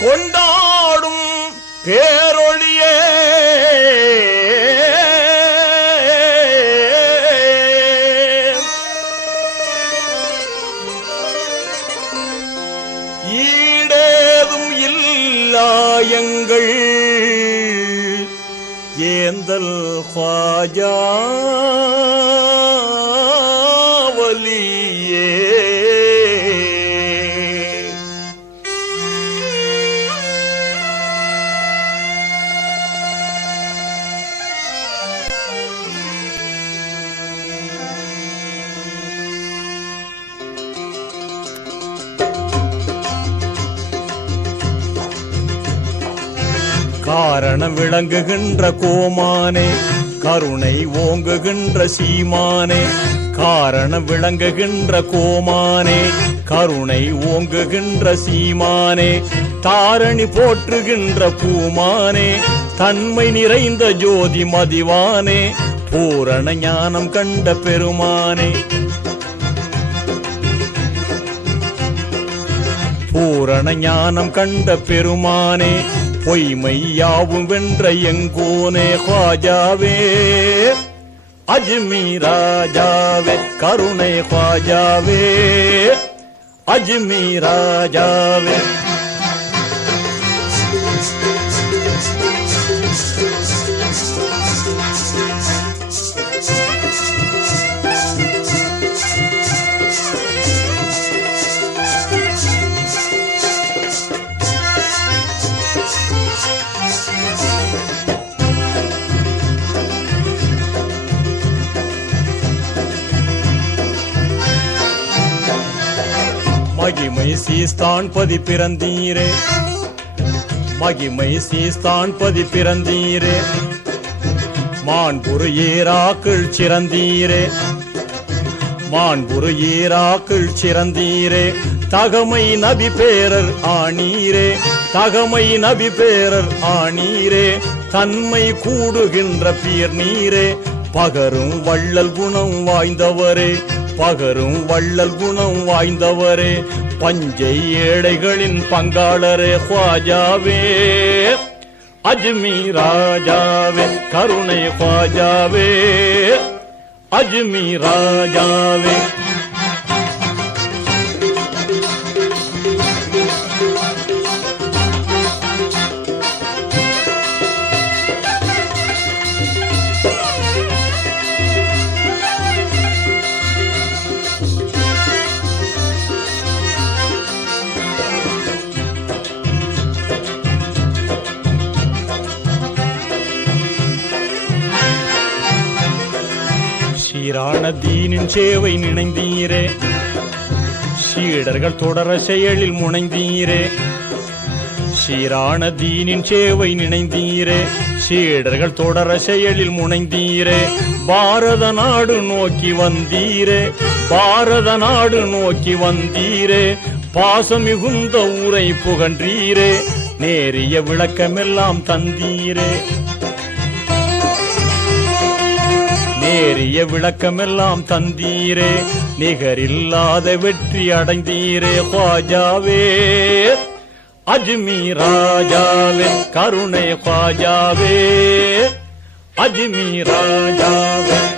கொண்டாடும் பேரொழியே. ஈடேதும் இல்லாயங்கள் ஏந்தல் ஹாஜா வலியே. காரணம் விளங்குகின்ற கோமானே கருணை ஓங்குகின்ற சீமானே காரணம் விளங்குகின்ற கோமானே கருணை ஓங்குகின்ற சீமானே தாரணி போற்றுகின்ற பூமானே தன்மை நிறைந்த ஜோதி மதிவானே பூரண ஞானம் கண்ட பெருமானே. பூரண ஞானம் கண்ட பெருமானே பொய்மையாவும் வென்ற எங்கோனே ஹாஜாவே அஜ்மி ராஜாவே கருணை ஹாஜாவே அஜ்மி ராஜாவே மகிமை சீஸ்தான் பதி பிறந்தீரே மகிமை சீஸ்தான் பதி பிறந்தீரே மாண்புரு ஏராக்கள் சிறந்தீரே. மாண்புரு ஏராக்கள் சிறந்தீரே. தகமை நபி பேரர் ஆணீரே தகமை நபி பேரர் ஆணீரே தன்மை கூடுகின்ற பீர் நீரே. பகரும் வள்ளல் குணம் வாய்ந்தவரே. பகரும் வள்ளல் குணம் வாய்ந்தவரே. பஞ்சை ஏழைகளின் பங்காளரே ஹ்வாஜாவே அஜ்மி ராஜாவே கருணை ஹ்வாஜாவே அஜ்மி ராஜாவே சீரான தீனின் சேவை நினைந்தீரே. சீடர்கள் தொடர செயலில் முனைந்தீரே. சீரான தீனின் சேவை நினைந்தீரே. சீடர்கள் தொடர செயலில் முனைந்தீரே. பாரத நாடு நோக்கி வந்தீரே. பாரத நாடு நோக்கி வந்தீரே. பாசமிகுந்த ஊரை புகன்றீரே. நேரிய விளக்கமெல்லாம் தந்தீரே. பெரிய விளக்கமெல்லாம் தந்தீரே. நிகரில்லாத வெற்றி அடைந்தீரே பாஜாவே அஜ்மி ராஜாவே கருணை பாஜாவே அஜ்மி ராஜாவே.